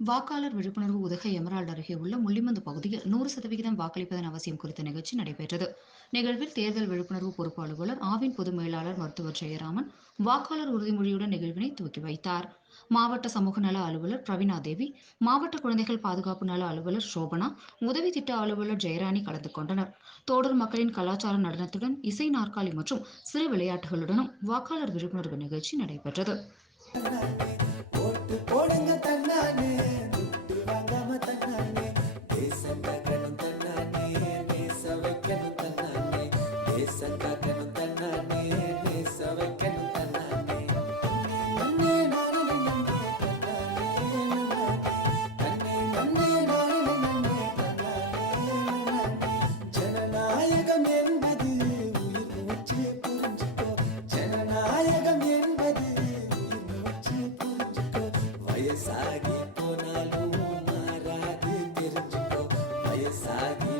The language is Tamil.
வாக்காளர் விழிப்புணர்வு உதகை எமரால்டு அருகே உள்ள முள்ளிமந்து பகுதியில் நூறு சதவிகிதம் வாக்களிப்பதன் அவசியம் குறித்த நிகழ்ச்சி நடைபெற்றது. நிகழ்வில் தேர்தல் விழிப்புணர்வு பொறுப்பு அலுவலர் ஆவின் பொது மேலாளர் மருத்துவர் ஜெயராமன் வாக்காளர் உறுதிமொழியுடன் நிகழ்வினை துவக்கி வைத்தார். மாவட்ட சமூக நல அலுவலர் பிரவீணா தேவி மாவட்ட குழந்தைகள் பாதுகாப்பு நல அலுவலர் சோபனா உதவி திட்ட அலுவலர் ஜெயராணி கலந்து கொண்டனர். தோடர் மக்களின் கலாச்சார நடனத்துடன் இசை நாற்காலி மற்றும் சிறு விளையாட்டுகளுடனும் வாக்காளர் விழிப்புணர்வு நிகழ்ச்சி நடைபெற்றது. போடுங்க வைக்கணும் தன்னானே பேச வைக்கணும் தன்னானே ஜனநாயகம் என்பது உயிர் மூச்சு புரிஞ்சுக்கோ ஜனநாயகம் என்பது உயிர் மூச்சு புரிஞ்சுக்கோ வயசாகி போனாலும் மாறாது தெரிஞ்சுக்கோ. வயசாகி